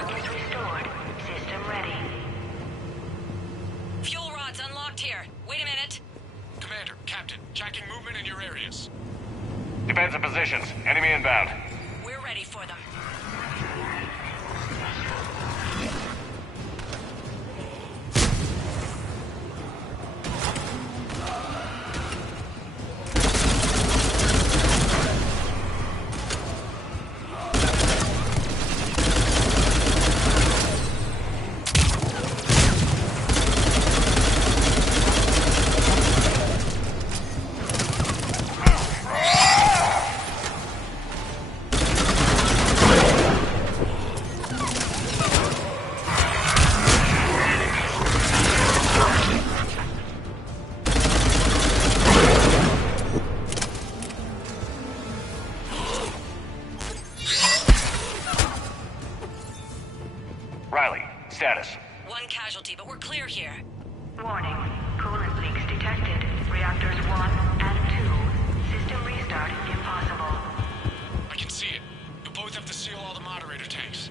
network is restored. System ready. Fuel rods unlocked here. Wait a minute. Commander, Captain, checking movement in your areas. Defensive positions. Enemy inbound. We're ready for them. Riley, status. One casualty, but we're clear here. Warning. Coolant leaks detected. Reactors 1 and 2. System restart impossible. I can see it. You'll both have to seal all the moderator tanks.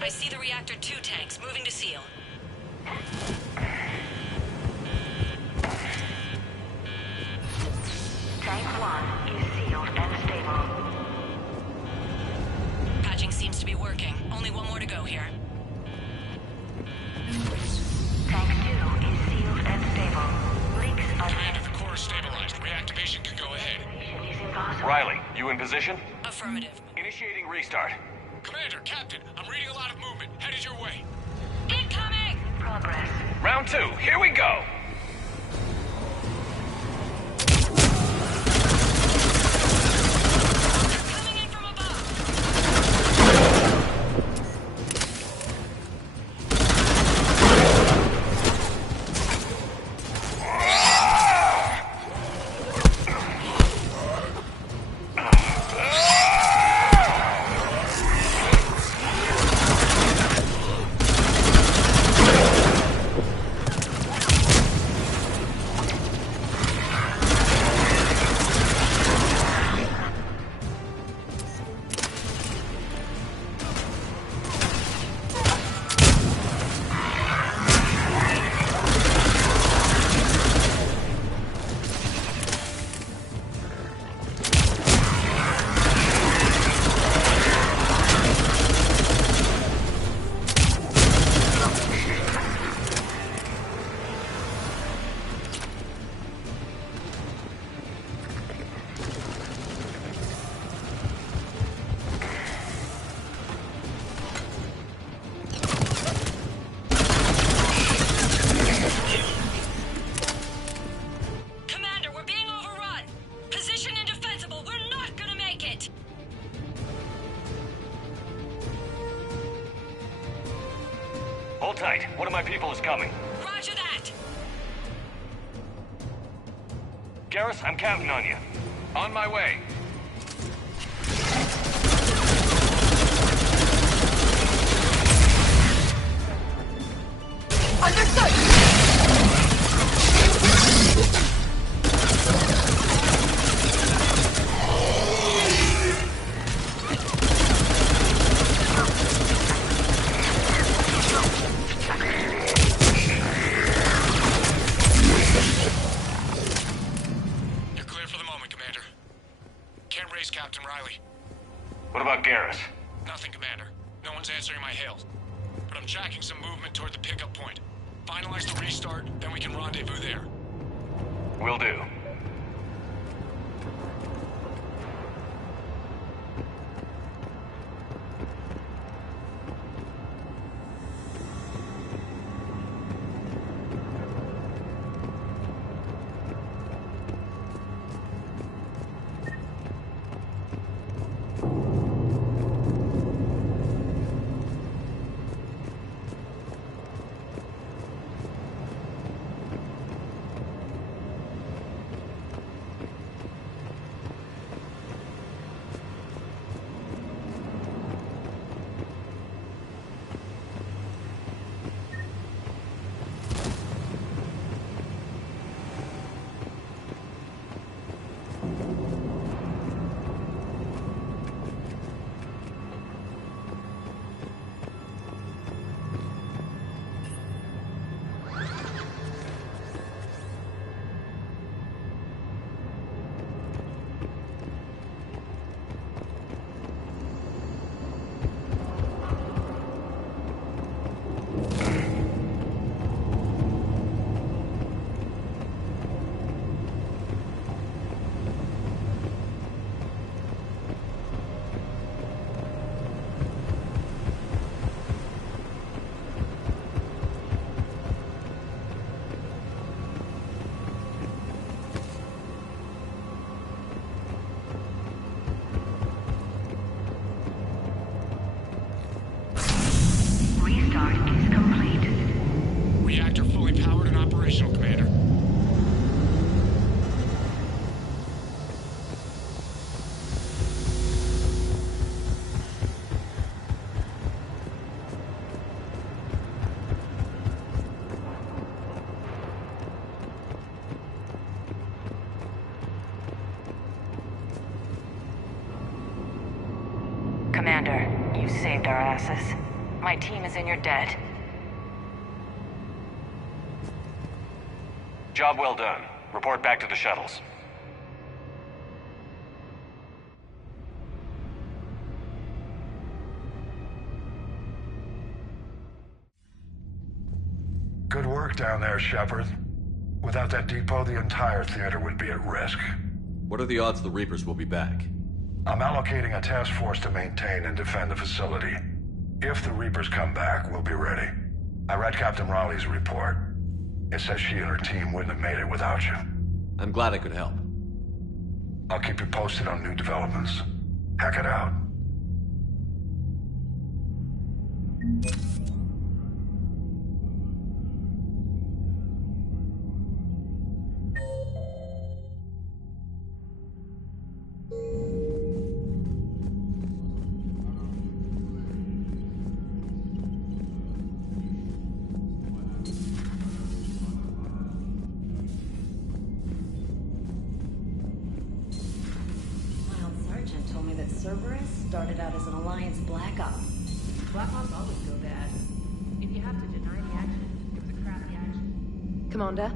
I see the reactor 2 tanks moving to seal. Tank 1 is sealed and stable. Patching seems to be working. Only one more to go here. Tank 2 is sealed and stable. Leaks Commander, the core is stabilized. Reactivation can go ahead. Activation is impossible. Riley, you in position? Affirmative. Initiating restart. Commander, Captain, I'm reading a lot of movement. Headed your way. Incoming! Progress. Round 2. Here we go. Coming in from above. Commander, we're being overrun. Position indefensible. We're not gonna make it. Hold tight. One of my people is coming. Roger that. Garrus, I'm counting on you. On my way. You're clear for the moment, Commander. Can't raise Captain Riley. What about Garrus? Nothing, Commander. No one's answering my hails. But I'm tracking some movement toward the pickup point. Finalize the restart, then we can rendezvous there. Will do. operational, Commander. Commander, you saved our asses. My team is in your debt. Job well done. Report back to the shuttles. Good work down there, Shepard. Without that depot, the entire theater would be at risk. What are the odds the Reapers will be back? I'm allocating a task force to maintain and defend the facility. If the Reapers come back, we'll be ready. I read Captain Raleigh's report. It says she and her team wouldn't have made it without you. I'm glad I could help. I'll keep you posted on new developments. Hack it out. Cerberus started out as an Alliance Black Op. Black Ops always go bad. If you have to deny the action, it was a crappy action. Commander?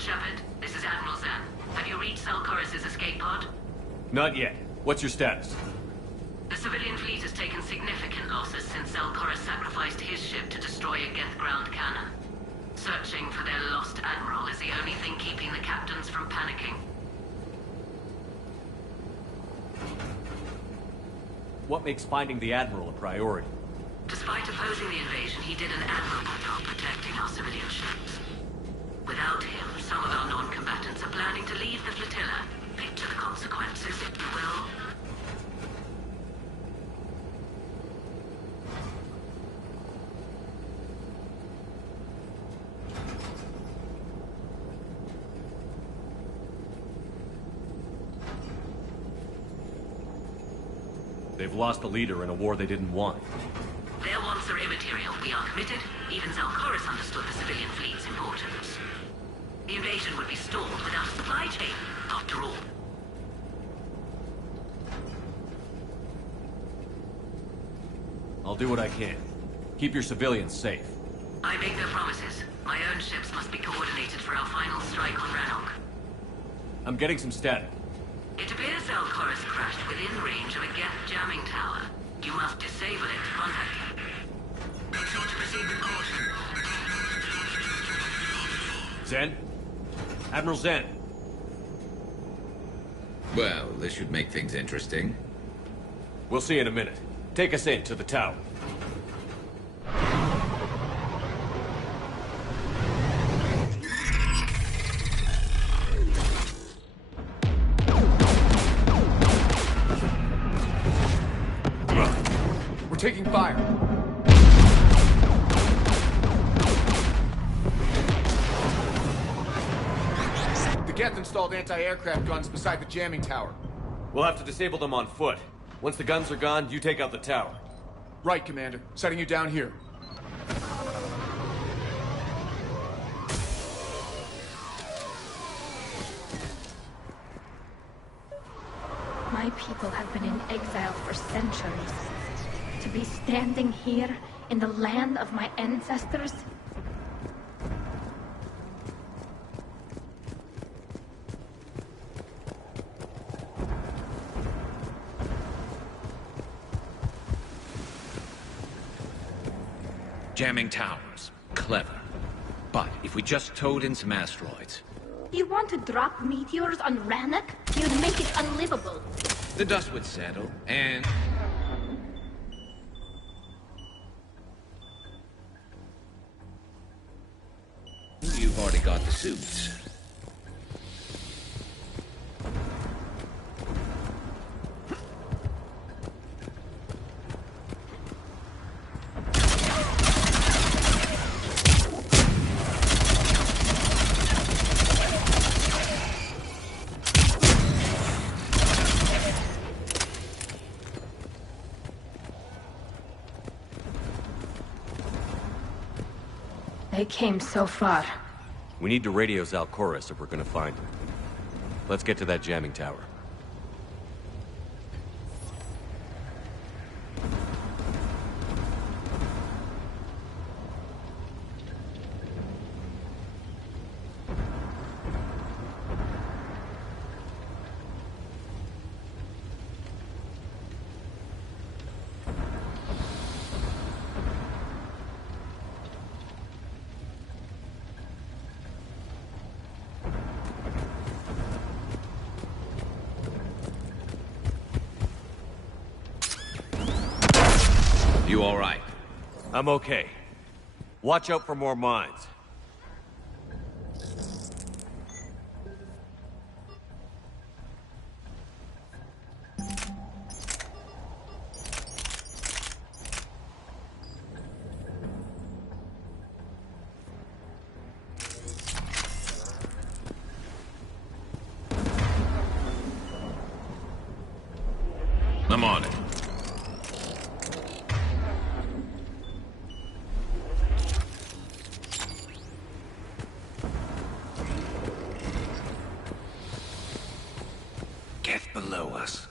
Shepard, this is Admiral Zan. Have you reached Zelkorus' escape pod? Not yet. What's your status? The civilian fleet has taken significant losses since Zelkorus sacrificed his ship to destroy a Geth ground cannon. Searching for their lost admiral is the only thing keeping the captains from panicking. What makes finding the Admiral a priority? Despite opposing the invasion, he did an admirable job protecting our civilian ships. Without him, some of our non-combatants are planning to leave the flotilla. Picture the consequences, if you will. They've lost a leader in a war they didn't want. Their wants are immaterial. We are committed. Even Zelkorus understood the civilian fleet's importance. The invasion would be stalled without a supply chain, after all. I'll do what I can. Keep your civilians safe. I make no promises. My own ships must be coordinated for our final strike on Rannoch. I'm getting some static. It appears Zelkorus crashed within range of a Geth jamming tower. You must disable it to contact him. Make sure to proceed with caution. Zen? Admiral Zen? Well, this should make things interesting. We'll see in a minute. Take us in to the tower. We're taking fire. The Geth installed anti-aircraft guns beside the jamming tower. We'll have to disable them on foot. Once the guns are gone, you take out the tower. Right, Commander. Setting you down here. My people have been in exile for centuries. To be standing here in the land of my ancestors? Jamming towers. Clever. But if we just towed in some asteroids... You want to drop meteors on Rannoch? You'd make it unlivable. The dust would settle, and... You've already got the suits. They came so far. We need to radio Zelkorus if we're gonna find him. Let's get to that jamming tower. You all right? I'm okay. Watch out for more mines. I'm on it. Get below us.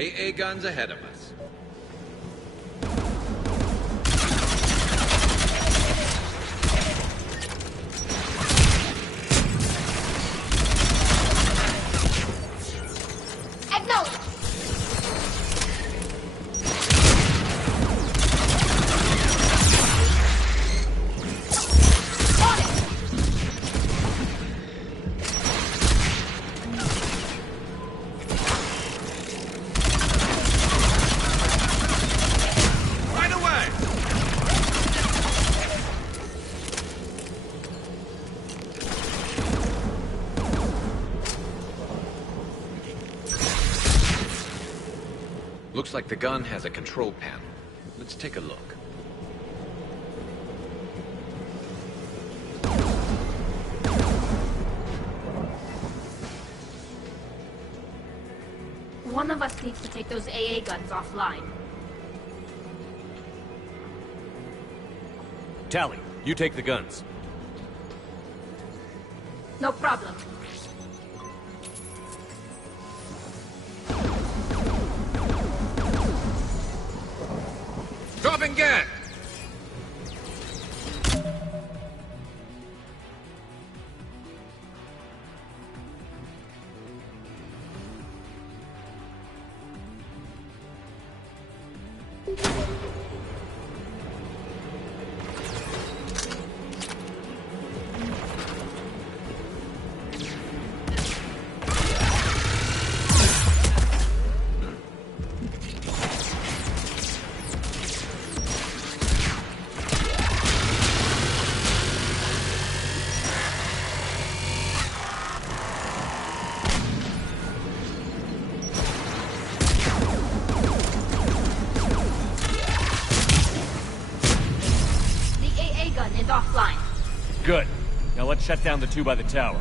AA guns ahead of us. Looks like the gun has a control panel. Let's take a look. One of us needs to take those AA guns offline. Tally, you take the guns. No problem. Dropping gas! Offline. Good. Now let's shut down the two by the tower.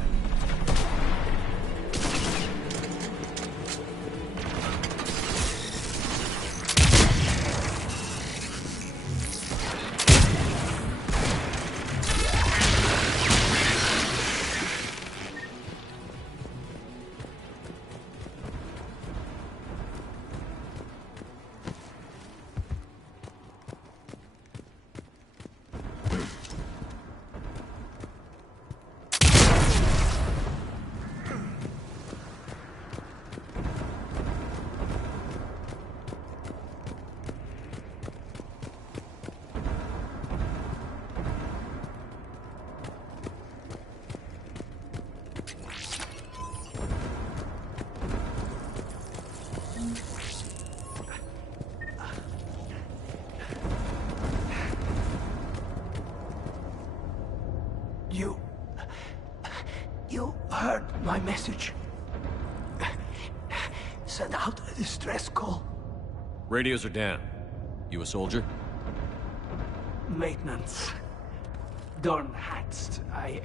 You heard my message. Send out a distress call. Radios are down. You a soldier? Maintenance. Dorn hats. I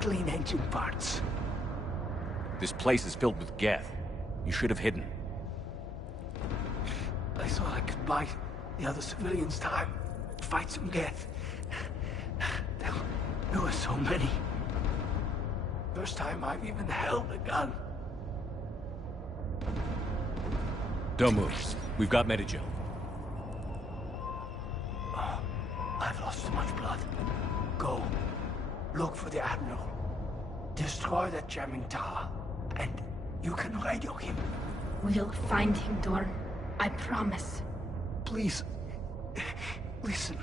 clean engine parts. This place is filled with Geth. You should have hidden. I thought I could buy the other civilians time. Fight some Geth. There were so many. First time I've even held a gun. Don't move. We've got Medigel. I've lost too much blood. Go. Look for the Admiral. Destroy that jamming tower. And you can radio him. We'll find him, Dorn. I promise. Please. Listen.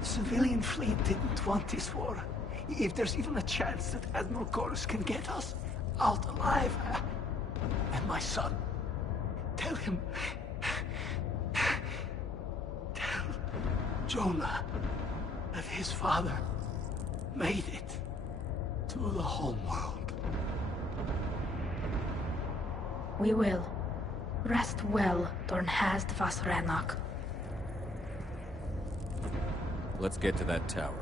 The civilian fleet didn't want this war. If there's even a chance that Admiral Chorus can get us out alive. And my son. Tell him. Tell Jonah that his father made it to the home world. We will. Rest well, Dornhazd Vasranok. Let's get to that tower.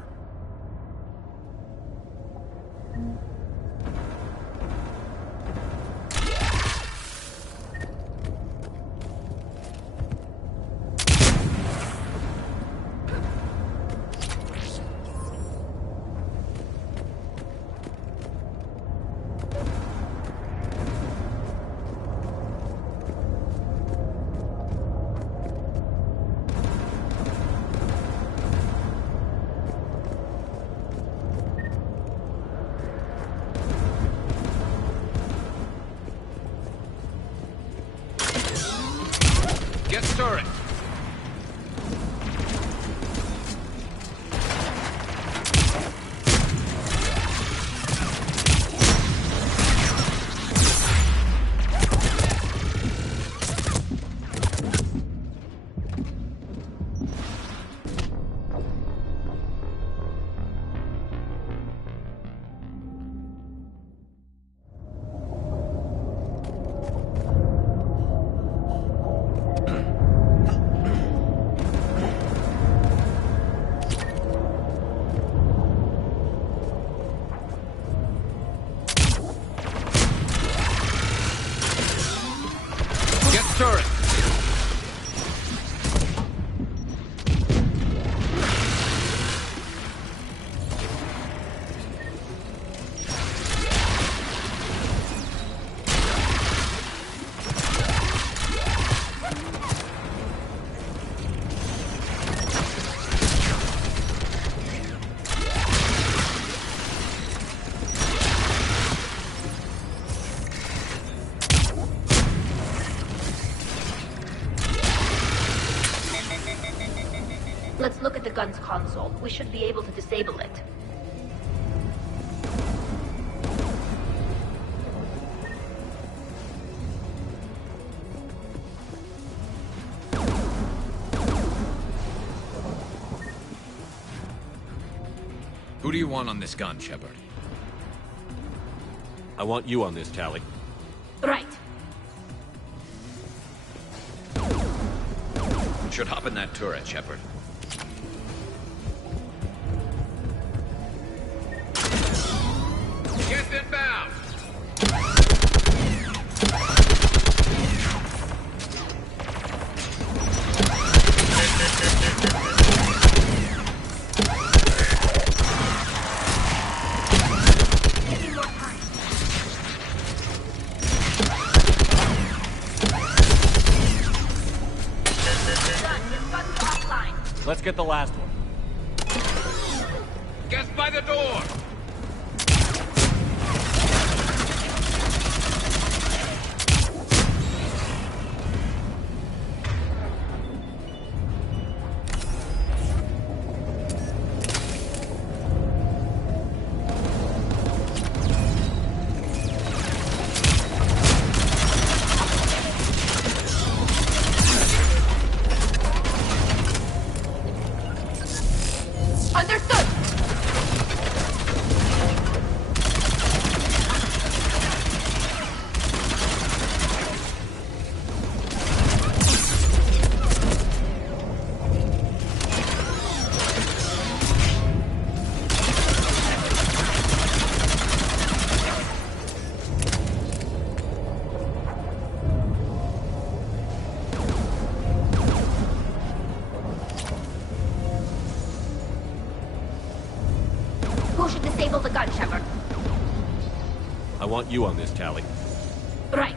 look at the gun's console. We should be able to disable it. Who do you want on this gun, Shepard? I want you on this, Tali. Right. Should hop in that turret, Shepard. Get inbound! Let's get the last one. Get by the door! Understood! Who should disable the gun, Shepard? I want you on this, Tali. Right.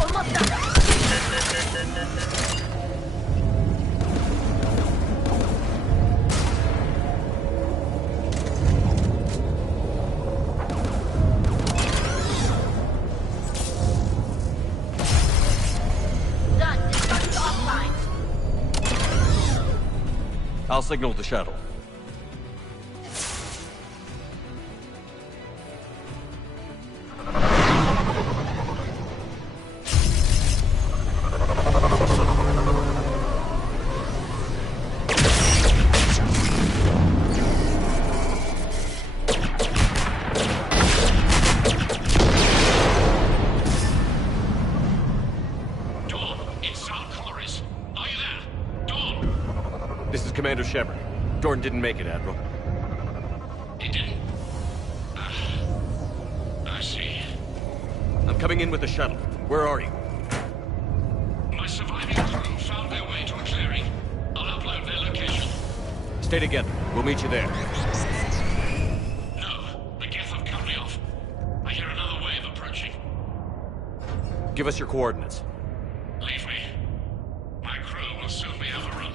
Almost done. Done. This gun's offline. I'll signal the shuttle. Dawn, it's Sal Chorus. Are you there? Dawn! This is Commander Shepard. Dorn didn't make it, Admiral. He didn't. I see. I'm coming in with the shuttle. Where are you? My surviving crew found their way to a clearing. I'll upload their location. Stay together. We'll meet you there. No, the Geth have cut me off. I hear another wave approaching. Give us your coordinates. Leave me. My crew will soon be overrun.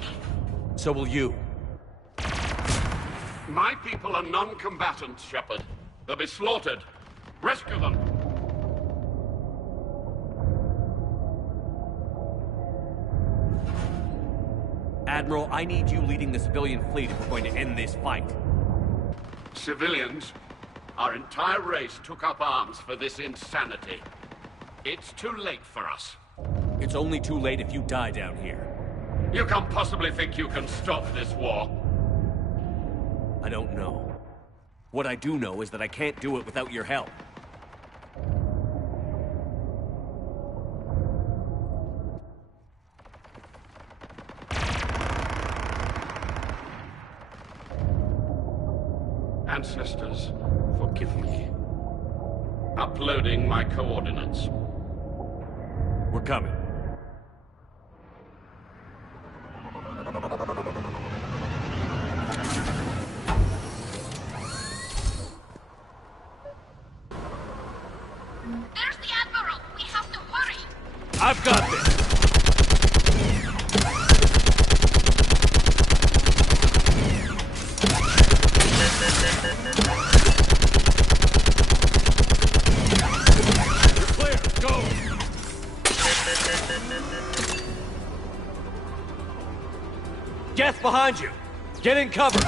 So will you. My people are non-combatants, Shepard. They'll be slaughtered. Rescue them. Admiral, I need you leading the civilian fleet if we're going to end this fight. Civilians, our entire race took up arms for this insanity. It's too late for us. It's only too late if you die down here. You can't possibly think you can stop this war. I don't know. What I do know is that I can't do it without your help. Ancestors, forgive me. Uploading my coordinates. We're coming. There's the Admiral! We have to hurry! I've got this! You're clear! Go! Geth behind you! Get in cover!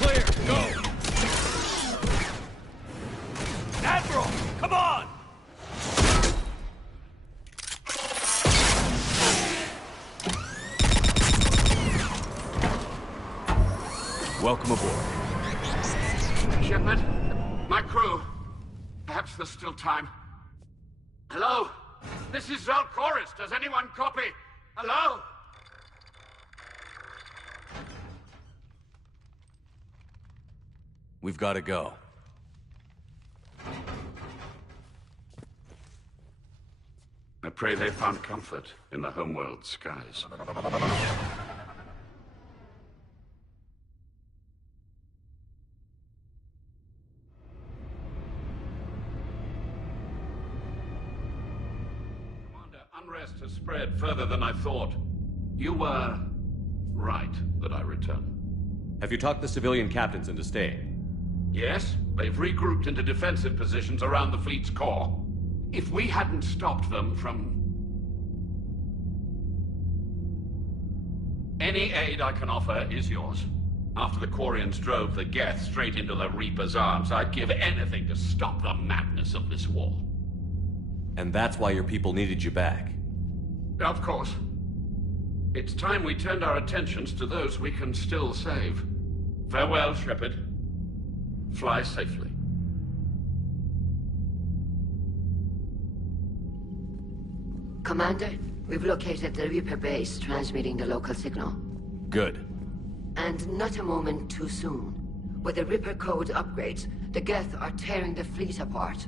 Clear! Go! Admiral! Come on! Welcome aboard. Shepard, my crew. Perhaps there's still time. Hello? This is Zal'Koris. Does anyone copy? Hello? We've got to go. I pray they found comfort in the homeworld skies. Unrest has spread further than I thought. You were right that I return. Have you talked the civilian captains into staying? Yes, they've regrouped into defensive positions around the fleet's core. If we hadn't stopped them from... Any aid I can offer is yours. After the Quarians drove the Geth straight into the Reaper's arms, I'd give anything to stop the madness of this war. And that's why your people needed you back? Of course. It's time we turned our attentions to those we can still save. Farewell, Shepard. Fly safely. Commander, we've located the Reaper base transmitting the local signal. Good. And not a moment too soon. With the Reaper code upgrades, the Geth are tearing the fleet apart.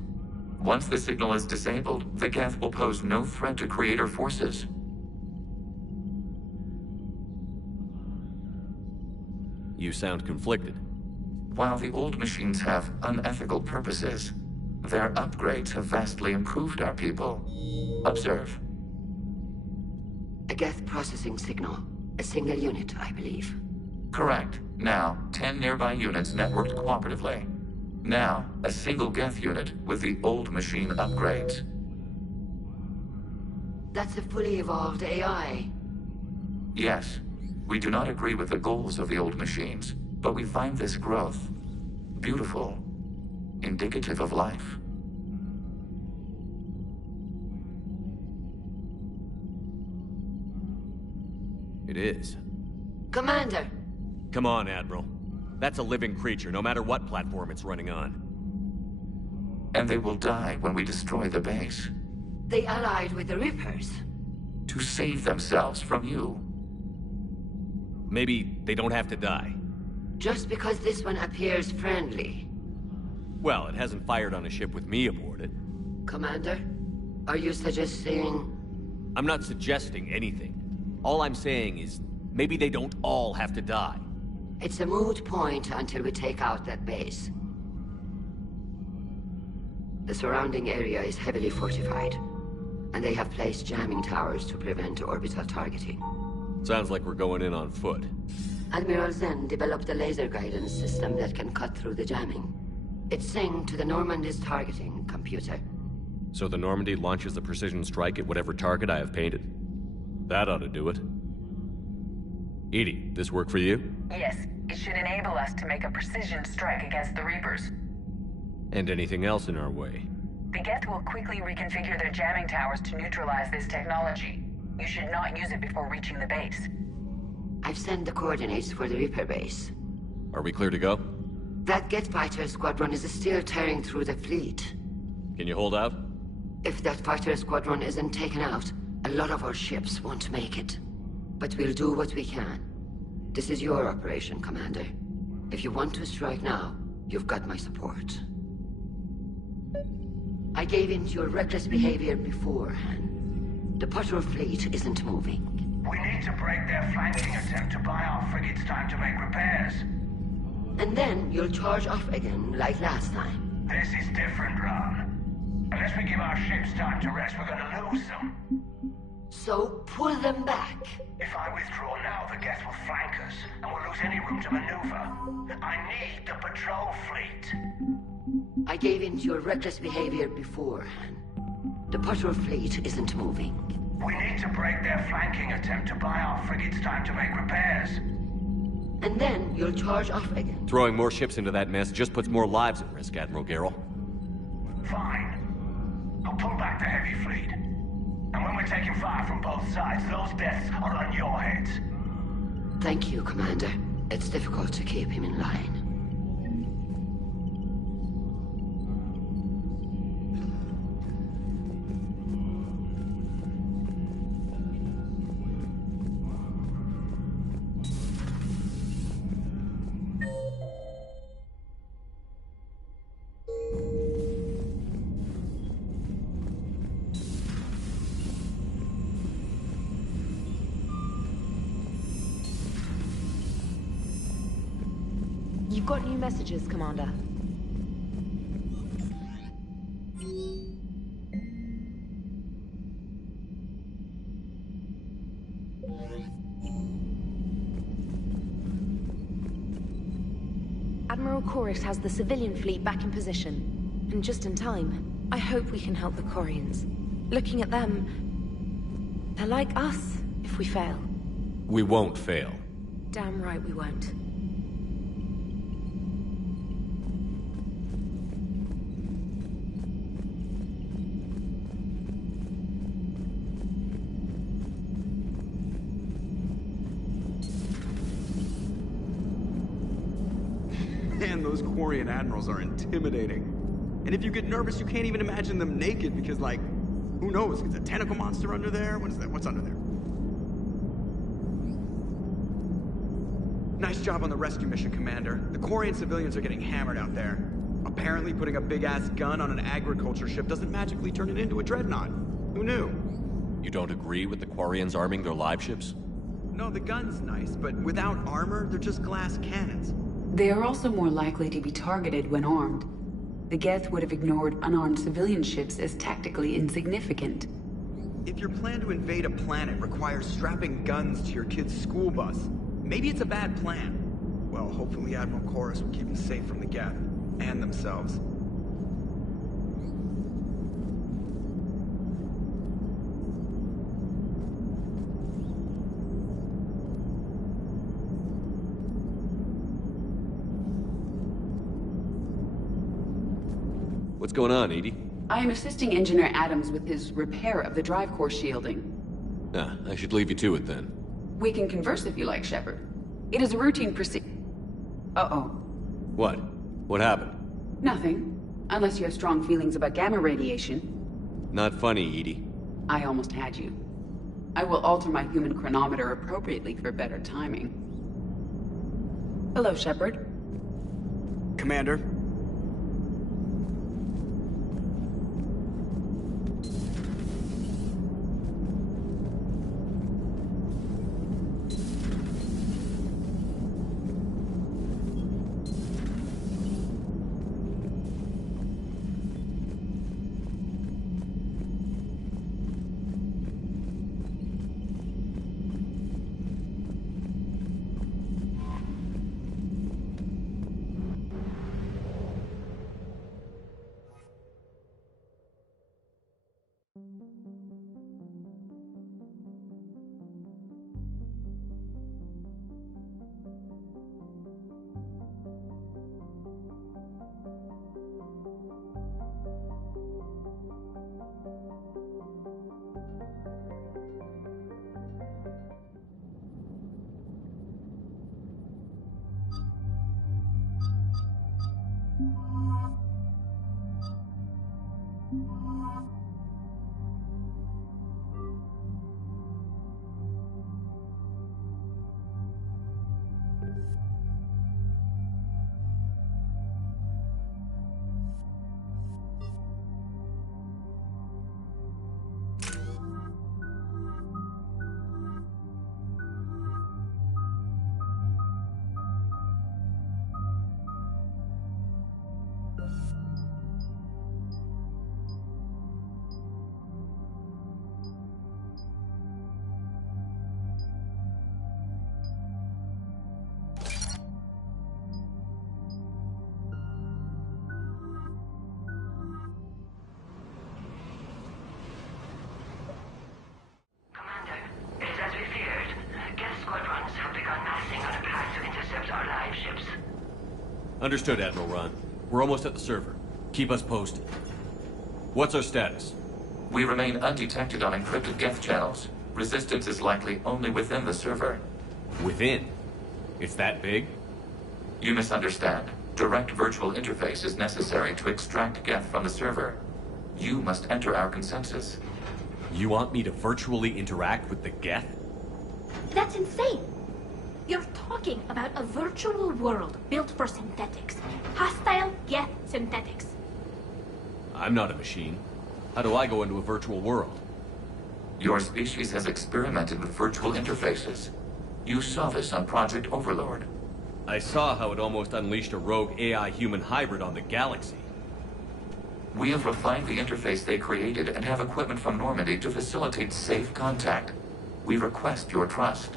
Once the signal is disabled, the Geth will pose no threat to Creator forces. You sound conflicted. While the old machines have unethical purposes, their upgrades have vastly improved our people. Observe. A Geth processing signal. A single unit, I believe. Correct. Now, 10 nearby units networked cooperatively. Now, a single Geth unit with the old machine upgrades. That's a fully evolved AI. Yes. We do not agree with the goals of the old machines, but we find this growth beautiful, indicative of life. It is. Commander! Come on, Admiral. That's a living creature, no matter what platform it's running on. And they will die when we destroy the base. They allied with the Reapers. To save themselves from you. Maybe they don't have to die. Just because this one appears friendly. Well, it hasn't fired on a ship with me aboard it. Commander, are you suggesting... I'm not suggesting anything. All I'm saying is, maybe they don't all have to die. It's a moot point until we take out that base. The surrounding area is heavily fortified, and they have placed jamming towers to prevent orbital targeting. Sounds like we're going in on foot. Admiral Zen developed a laser guidance system that can cut through the jamming. It's synced to the Normandy's targeting computer. So the Normandy launches the precision strike at whatever target I have painted? That ought to do it. EDI, this work for you? Yes, it should enable us to make a precision strike against the Reapers. And anything else in our way? The Geth will quickly reconfigure their jamming towers to neutralize this technology. You should not use it before reaching the base. I've sent the coordinates for the Reaper base. Are we clear to go? That Geth fighter squadron is still tearing through the fleet. Can you hold out? If that fighter squadron isn't taken out, a lot of our ships won't make it. But we'll do what we can. This is your operation, Commander. If you want to strike now, you've got my support. I gave in to your reckless behavior beforehand. The patrol fleet isn't moving. We need to break their flanking attempt to buy our frigates time to make repairs. And then you'll charge off again, like last time. This is different, Ron. Unless we give our ships time to rest, we're gonna lose them. So pull them back. If I withdraw now, the Geth will flank us, and we'll lose any room to maneuver. I need the patrol fleet. I gave in to your reckless behavior beforehand. The patrol fleet isn't moving. We need to break their flanking attempt to buy our frigates time to make repairs. And then you'll charge off again. Throwing more ships into that mess just puts more lives at risk, Admiral Garrel. Fine. I'll pull back the heavy fleet. And when we're taking fire from both sides, those deaths are on your heads. Thank you, Commander. It's difficult to keep him in line. You've got new messages, Commander. Admiral Koris has the civilian fleet back in position. And just in time. I hope we can help the Quarians. Looking at them, they're like us if we fail. We won't fail. Damn right we won't. Man, those Quarian admirals are intimidating. And if you get nervous, you can't even imagine them naked because, like, who knows? Is a tentacle monster under there? What is that? What's under there? Nice job on the rescue mission, Commander. The Quarian civilians are getting hammered out there. Apparently, putting a big-ass gun on an agriculture ship doesn't magically turn it into a dreadnought. Who knew? You don't agree with the Quarians arming their live ships? No, the gun's nice, but without armor, they're just glass cannons. They are also more likely to be targeted when armed. The Geth would have ignored unarmed civilian ships as tactically insignificant. If your plan to invade a planet requires strapping guns to your kid's school bus, maybe it's a bad plan. Well, hopefully Admiral Koris will keep them safe from the Geth, and themselves. What's going on, Edie? I am assisting Engineer Adams with his repair of the drive core shielding. Ah, I should leave you to it then. We can converse if you like, Shepard. It is a routine Uh-oh. What? What happened? Nothing. Unless you have strong feelings about gamma radiation. Not funny, Edie. I almost had you. I will alter my human chronometer appropriately for better timing. Hello, Shepard. Commander. Understood, Admiral Ron. We're almost at the server. Keep us posted. What's our status? We remain undetected on encrypted Geth channels. Resistance is likely only within the server. Within? It's that big? You misunderstand. Direct virtual interface is necessary to extract Geth from the server. You must enter our consensus. You want me to virtually interact with the Geth? That's insane! You're talking about a virtual world built for synthetics. Hostile Geth synthetics. I'm not a machine. How do I go into a virtual world? Your species has experimented with virtual interfaces. You saw this on Project Overlord. I saw how it almost unleashed a rogue AI-human hybrid on the galaxy. We have refined the interface they created and have equipment from Normandy to facilitate safe contact. We request your trust.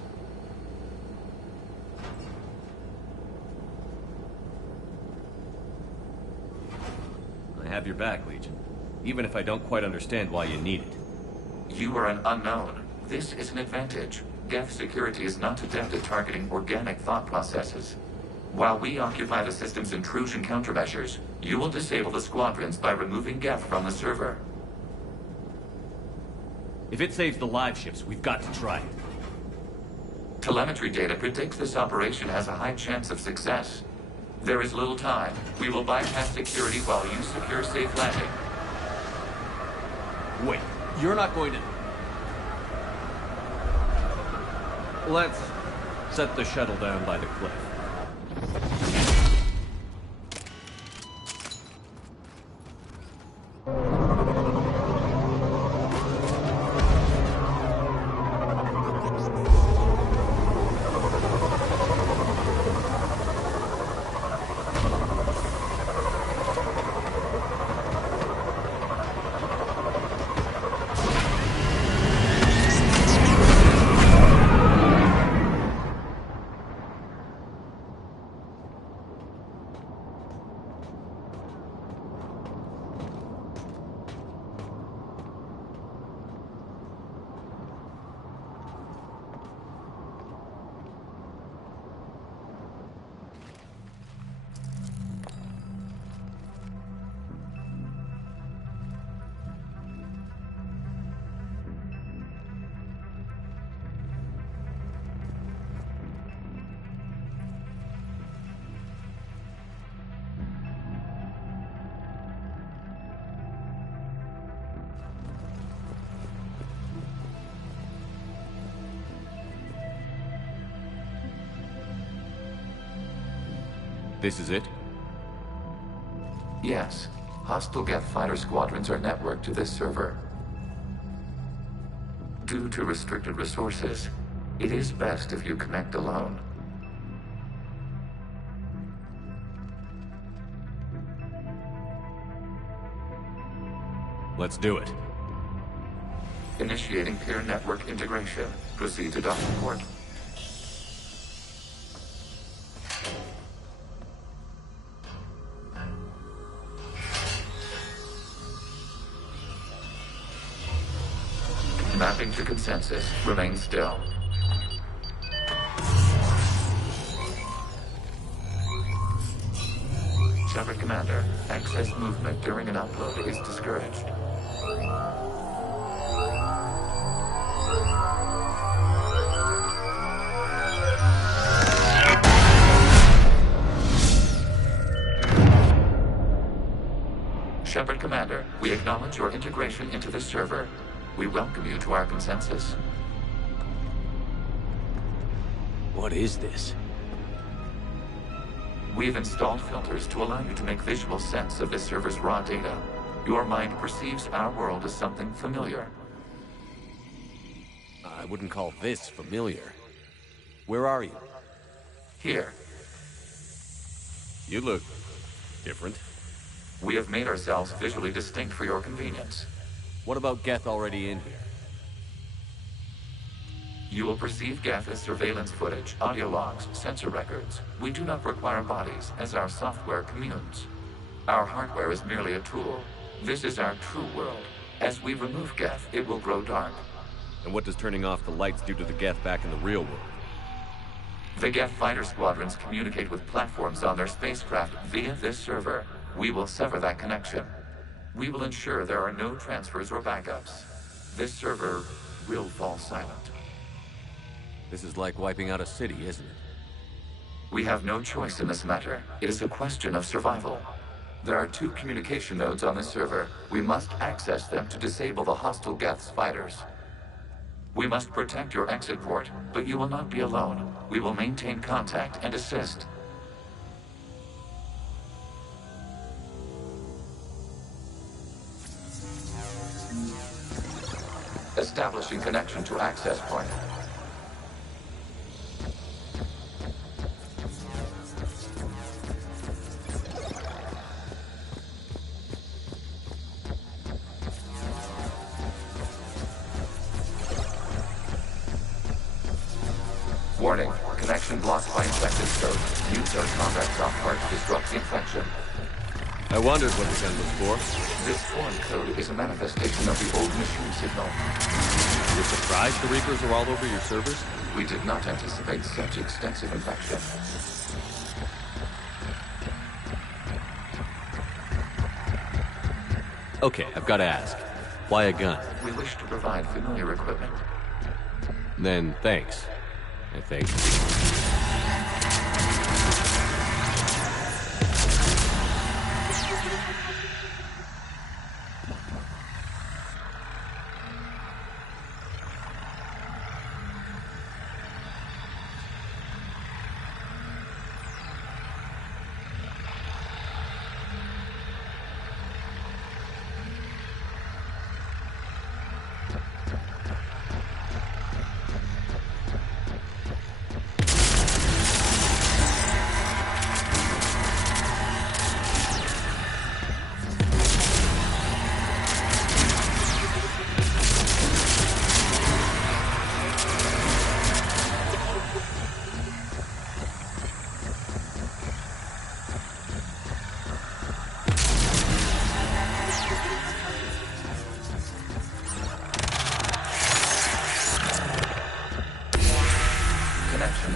I have your back, Legion. Even if I don't quite understand why you need it. You are an unknown. This is an advantage. Geth security is not adept at targeting organic thought processes. While we occupy the system's intrusion countermeasures, you will disable the squadrons by removing Geth from the server. If it saves the live ships, we've got to try it. Telemetry data predicts this operation has a high chance of success. There is little time. We will bypass security while you secure safe landing. Wait, you're not going to... Let's set the shuttle down by the cliff. This is it? Yes. Hostile Geth fighter squadrons are networked to this server. Due to restricted resources, it is best if you connect alone. Let's do it. Initiating peer network integration. Proceed to docking port. Mapping to consensus. Remain still. Shepard Commander, excess movement during an upload is discouraged. Shepard Commander, we acknowledge your integration into the server. We welcome you to our consensus. What is this? We've installed filters to allow you to make visual sense of this server's raw data. Your mind perceives our world as something familiar. I wouldn't call this familiar. Where are you? Here. You look different. We have made ourselves visually distinct for your convenience. What about Geth already in here? You will perceive Geth as surveillance footage, audio logs, sensor records. We do not require bodies, as our software communes. Our hardware is merely a tool. This is our true world. As we remove Geth, it will grow dark. And what does turning off the lights do to the Geth back in the real world? The Geth fighter squadrons communicate with platforms on their spacecraft via this server. We will sever that connection. We will ensure there are no transfers or backups. This server will fall silent. This is like wiping out a city, isn't it? We have no choice in this matter. It is a question of survival. There are 2 communication nodes on this server. We must access them to disable the hostile Geth's fighters. We must protect your exit port, but you will not be alone. We will maintain contact and assist. Establishing connection to access point. Warning, connection blocked by infected code. Use our combat software to disrupt the infection. I wondered what the gun was for. This foreign code is a manifestation of the old machine signal. You're surprised the Reapers are all over your servers? We did not anticipate such extensive infection. Okay, I've got to ask. Why a gun? We wish to provide familiar equipment. Then thanks, I think.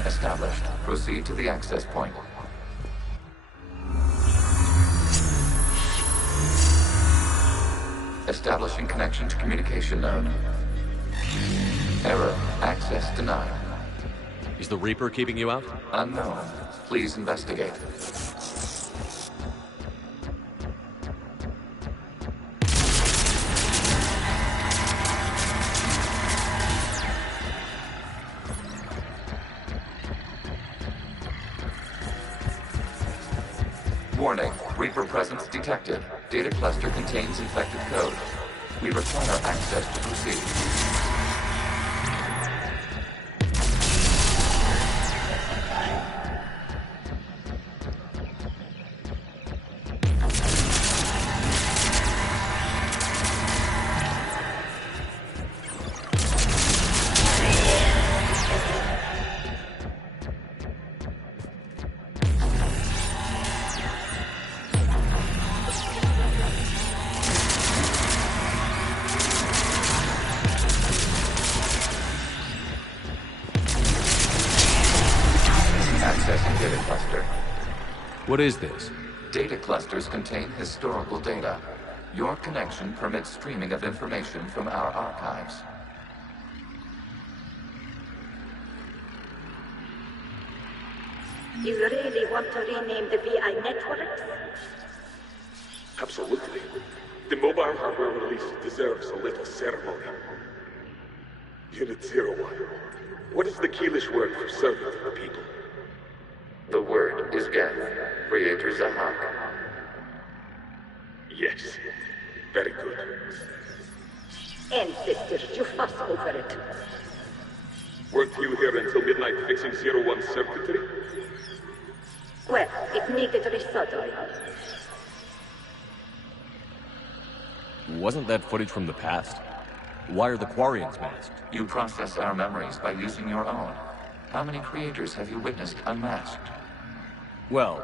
Established. Proceed to the access point. Establishing connection to communication node. Error. Access denied. Is the Reaper keeping you out? Unknown. Please investigate. Warning, Reaper presence detected. Data cluster contains infected code. We require access to proceed. Accessing data cluster. What is this? Data clusters contain historical data. Your connection permits streaming of information from our archives. You really want to rename the VI networks? Absolutely. The mobile hardware release deserves a little ceremony. Unit 01. What is the Keelish word for servant of the people? The word is Geth. Creator Zahak. Yes. Very good. Ancestors, you fuss over it. Weren't you here until midnight fixing 01's circuitry? Well, it needed resoldering. Wasn't that footage from the past? Why are the Quarians masked? You process our memories by using your own. How many creators have you witnessed unmasked? Well,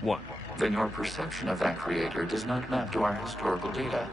one. Then your perception of that creator does not map to our historical data.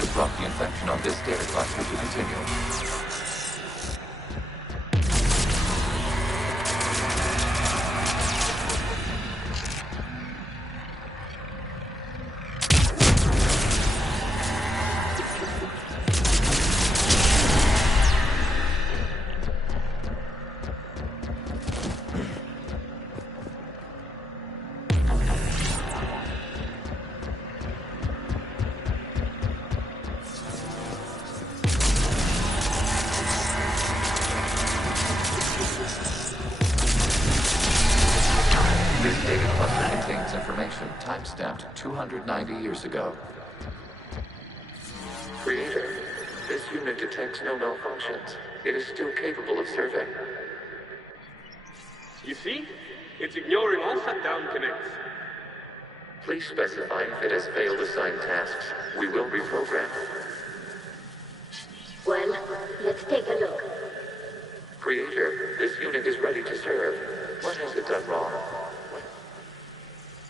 disrupt the infection on this data cluster to continue. This data cluster contains information time-stamped 290 years ago. Creator, this unit detects no malfunctions. It is still capable of serving. You see? It's ignoring all shutdown connects. Please specify if it has failed assigned tasks. We will reprogram. Well, let's take a look. Creator, this unit is ready to serve. What has it done wrong?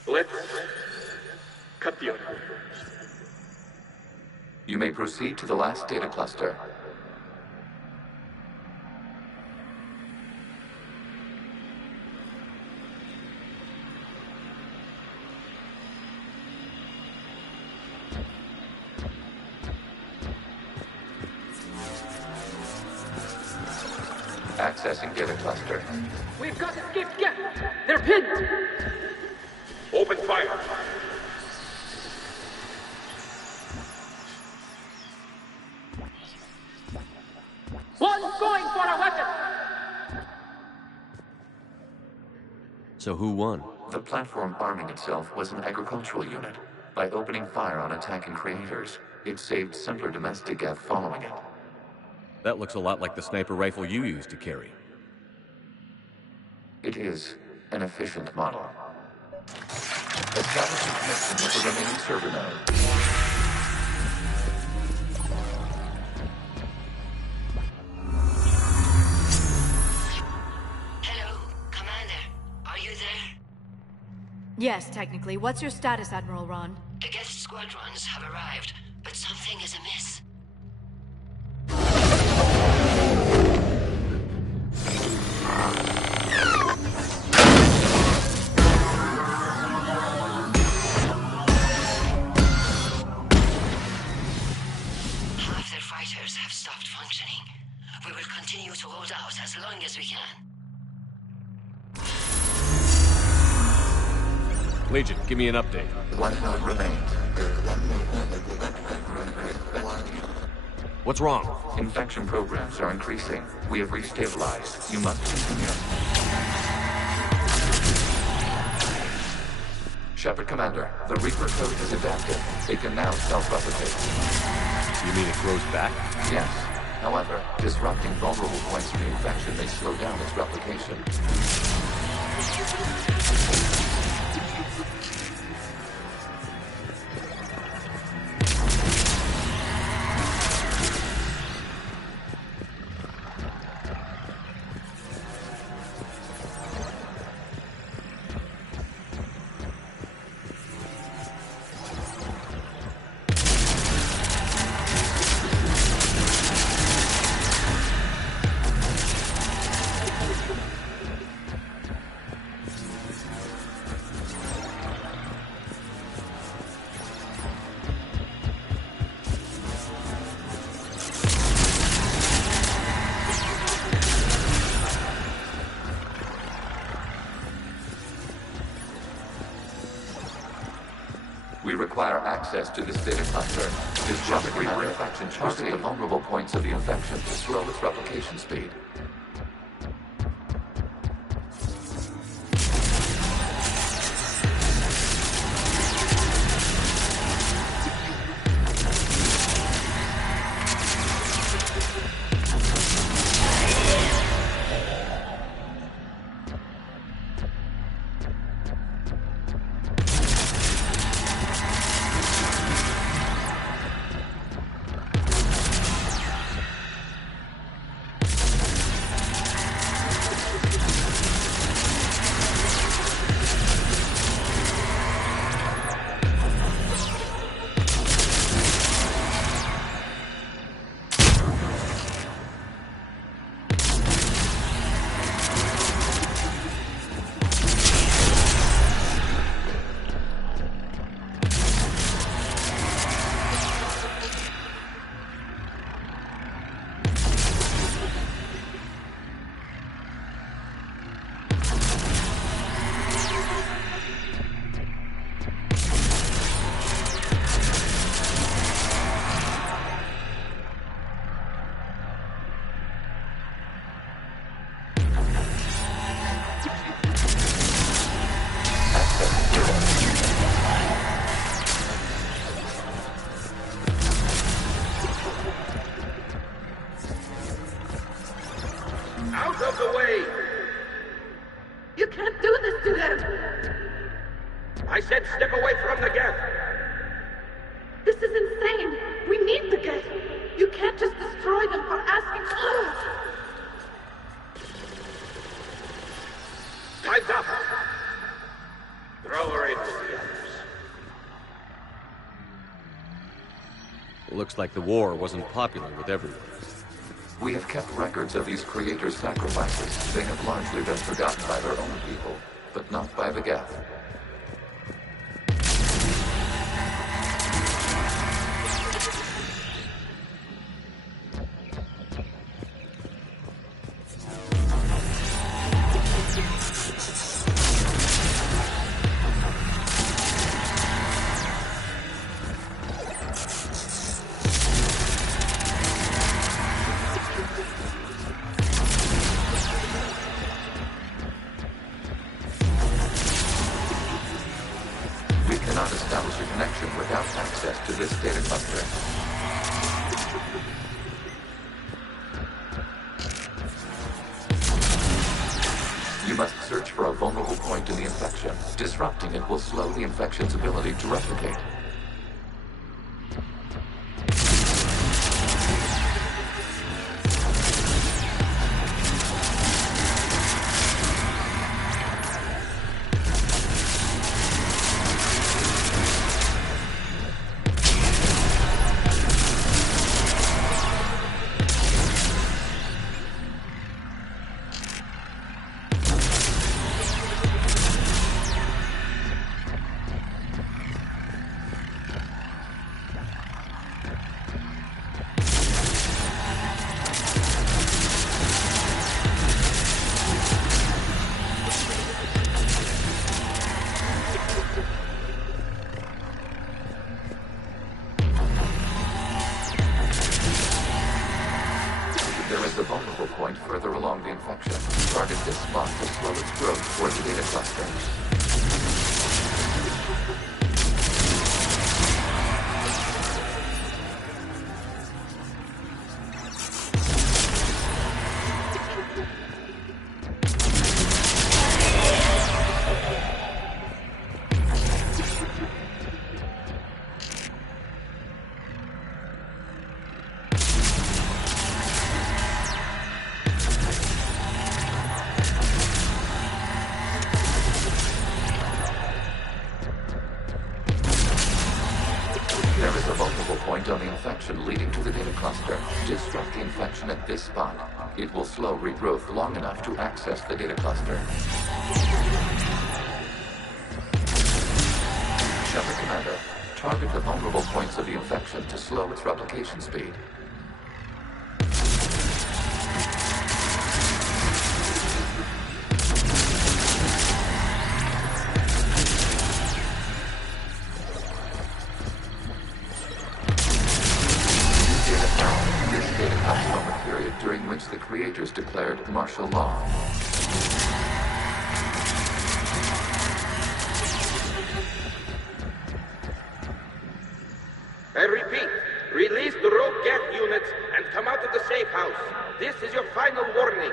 Let's cut the audio. You may proceed to the last data cluster. Accessing data cluster. We've got escaped guests! They're pinned! Open fire! One's going for a weapon! So who won? The platform arming itself was an agricultural unit. By opening fire on attacking creators, it saved simpler domestic Geth following it. That looks a lot like the sniper rifle you used to carry. It is an efficient model. Establishing connection with the remaining server node. Hello, Commander. Are you there? Yes, technically. What's your status, Admiral Ron? The Geth squadrons have arrived, but something is amiss. Half their fighters have stopped functioning. We will continue to hold out as long as we can. Legion, give me an update. One node remains. What's wrong? Infection programs are increasing. We have restabilized. You must continue. Shepard Commander, the Reaper code has adapted. It can now self-replicate. You mean it grows back? Yes. However, disrupting vulnerable points of the infection may slow down its replication. We require access to this data cluster. Disrupt Reaper infection, targeting the vulnerable points of the infection to slow its replication speed. I said step away from the gap. This is insane. We need the Geth. You can't just destroy them for asking. Time's up. Throw her in with the others. Looks like the war wasn't popular with everyone. We have kept records of these creators' sacrifices. They have largely been forgotten by their own people, but not by the Geth. Disrupting it will slow the infection's ability to replicate. Leading to the data cluster. Disrupt the infection at this spot. It will slow regrowth long enough to access the data cluster. Shepard Commander, target the vulnerable points of the infection to slow its replication speed. The creators declared martial law. I repeat, release the rogue Geth units and come out of the safe house. This is your final warning.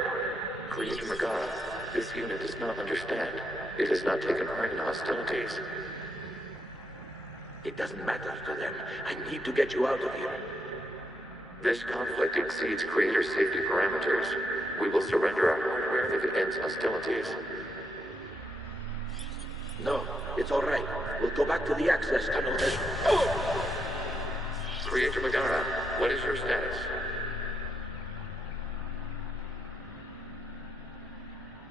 Creator Megara, this unit does not understand. It has not taken part in hostilities. It doesn't matter to them. I need to get you out of here. This conflict exceeds Creator safety parameters. We will surrender our hardware if it ends hostilities. No, it's all right. We'll go back to the access tunnel then. Creator Megara, what is your status?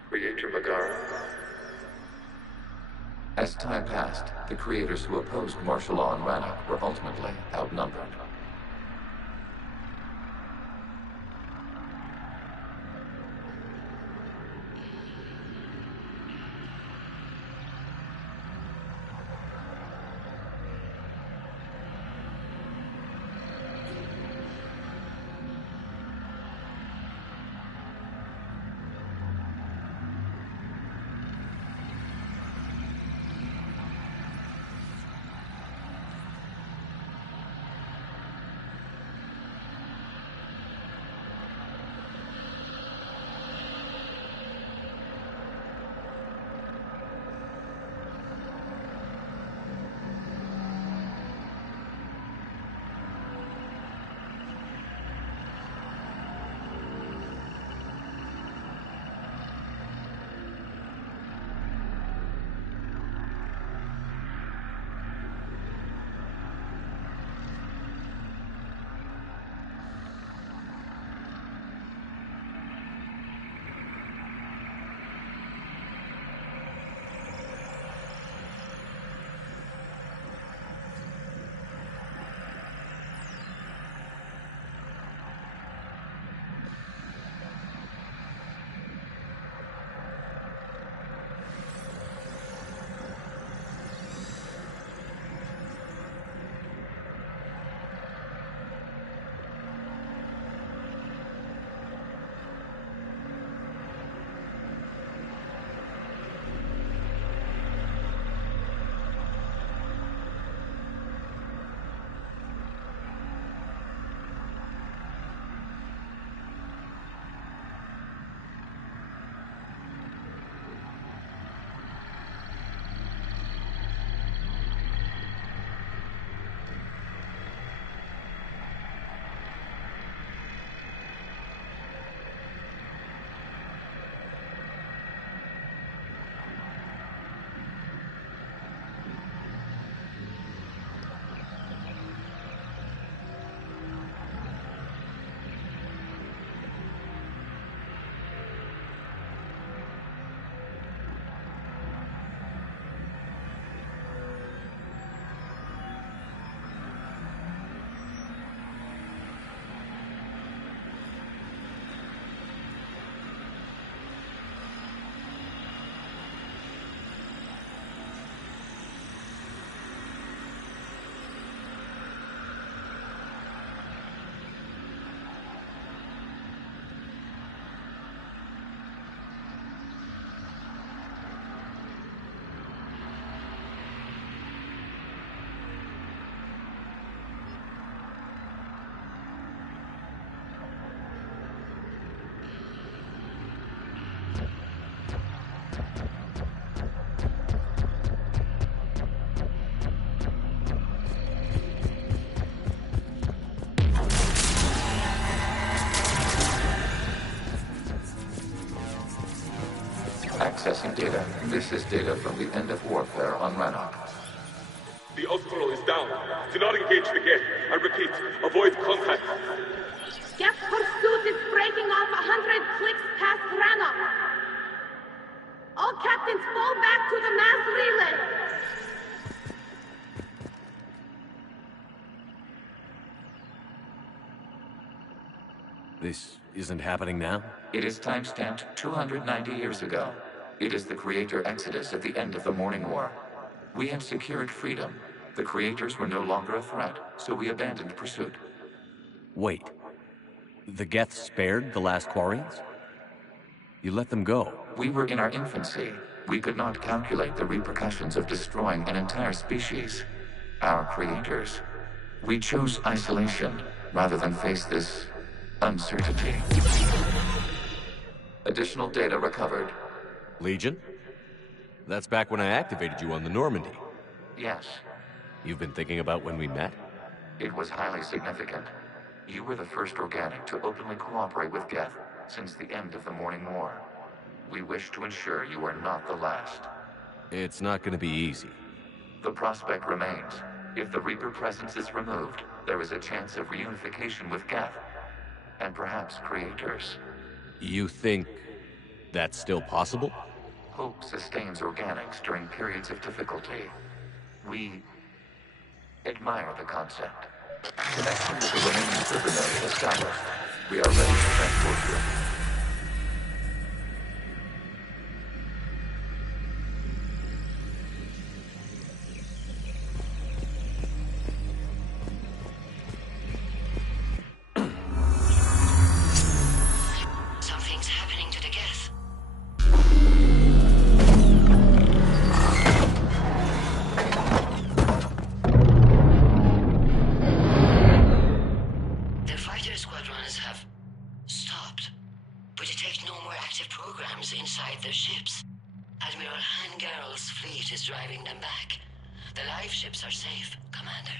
Creator Megara. As time passed, the creators who opposed martial law on Rannoch were ultimately outnumbered. Accessing data. This is data from the end of warfare on Rannoch. The Austral is down. Do not engage the Geth. I repeat, avoid contact. Geth pursuit is breaking off 100 clicks past Rannoch. All captains fall back to the mass relay. This isn't happening now? It is timestamped 290 years ago. It is the Creator Exodus at the end of the Morning War. We had secured freedom. The Creators were no longer a threat, so we abandoned pursuit. Wait. The Geth spared the last Quarians? You let them go? We were in our infancy. We could not calculate the repercussions of destroying an entire species. Our Creators. We chose isolation rather than face this uncertainty. Additional data recovered. Legion? That's back when I activated you on the Normandy. Yes. You've been thinking about when we met? It was highly significant. You were the first organic to openly cooperate with Geth since the end of the Morning War. We wish to ensure you are not the last. It's not going to be easy. The prospect remains. If the Reaper presence is removed, there is a chance of reunification with Geth. And perhaps Creators. You think that's still possible? Hope sustains organics during periods of difficulty. We admire the concept. Connection with the remaining server node established. We are ready to transport you. Something's happening to the Geth. The fighter squadrons have stopped. We detect no more active programs inside their ships. Admiral Han Garrel's fleet is driving them back. The live ships are safe, Commander.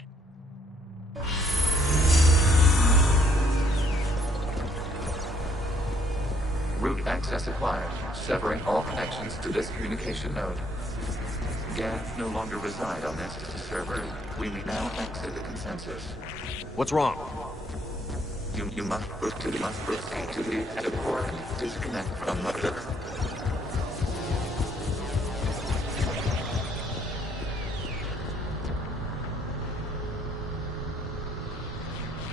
Route access acquired, severing all connections to this communication node. Geth no longer reside on Nessus server. We may now exit the consensus. What's wrong? You must proceed to the active port and disconnect from Mother.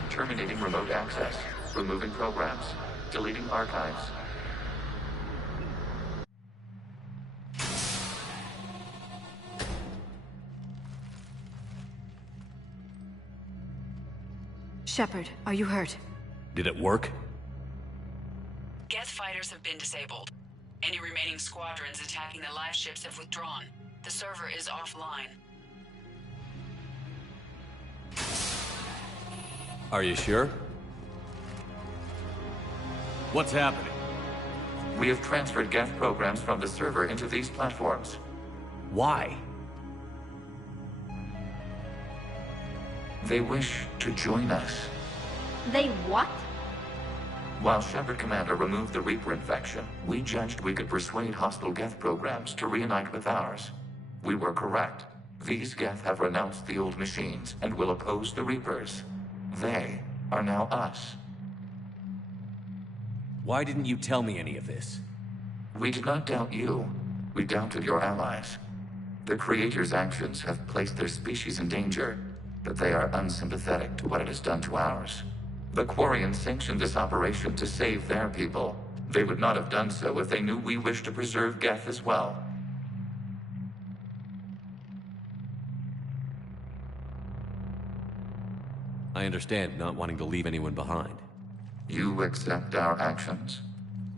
Terminating remote access. Removing programs. Deleting archives. Shepard, are you hurt? Did it work? Geth fighters have been disabled. Any remaining squadrons attacking the live ships have withdrawn. The server is offline. Are you sure? What's happening? We have transferred Geth programs from the server into these platforms. Why? They wish to join us. They what? While Shepard Commander removed the Reaper infection, we judged we could persuade hostile Geth programs to reunite with ours. We were correct. These Geth have renounced the old machines and will oppose the Reapers. They are now us. Why didn't you tell me any of this? We did not doubt you. We doubted your allies. The Creator's actions have placed their species in danger, but they are unsympathetic to what it has done to ours. The Quarians sanctioned this operation to save their people. They would not have done so if they knew we wished to preserve Geth as well. I understand not wanting to leave anyone behind. You accept our actions?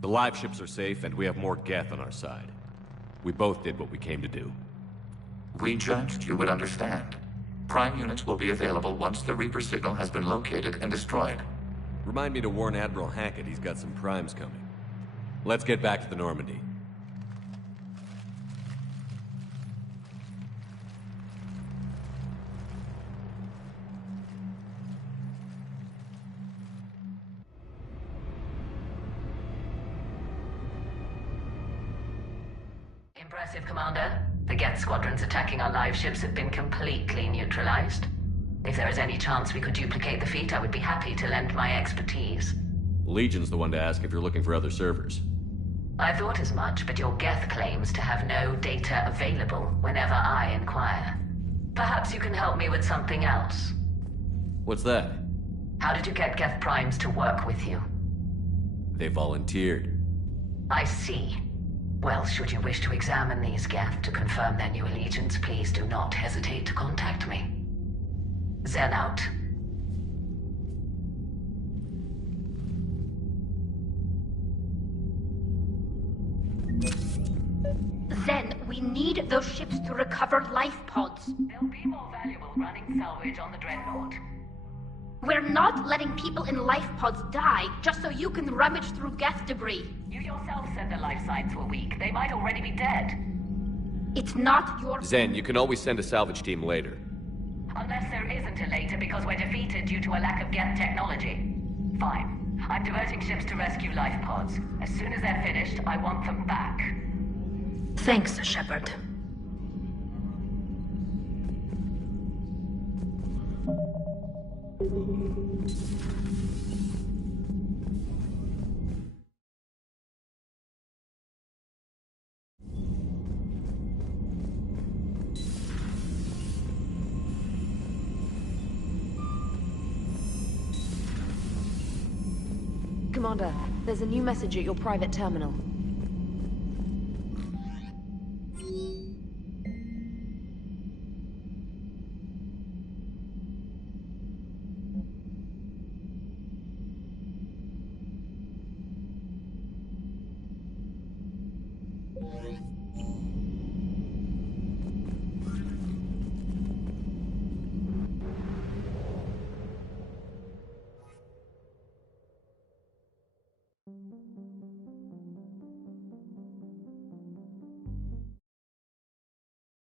The live ships are safe, and we have more Geth on our side. We both did what we came to do. We judged you would understand. Prime units will be available once the Reaper signal has been located and destroyed. Remind me to warn Admiral Hackett he's got some primes coming. Let's get back to the Normandy. Impressive, Commander. The Geth squadrons attacking our live ships have been completely neutralized. If there is any chance we could duplicate the feat, I would be happy to lend my expertise. Legion's the one to ask if you're looking for other servers. I thought as much, but your Geth claims to have no data available whenever I inquire. Perhaps you can help me with something else. What's that? How did you get Geth Primes to work with you? They volunteered. I see. Well, should you wish to examine these Geth to confirm their new allegiance, please do not hesitate to contact me. Zen out. Zen, we need those ships to recover life pods. They'll be more valuable running salvage on the Dreadnought. We're not letting people in life pods die just so you can rummage through Geth debris. You yourself said the life signs were weak. They might already be dead. It's not your... Zen, you can always send a salvage team later. Unless there isn't a later because we're defeated due to a lack of Geth technology. Fine. I'm diverting ships to rescue life pods. As soon as they're finished, I want them back. Thanks, Shepard. Commander, there's a new message at your private terminal.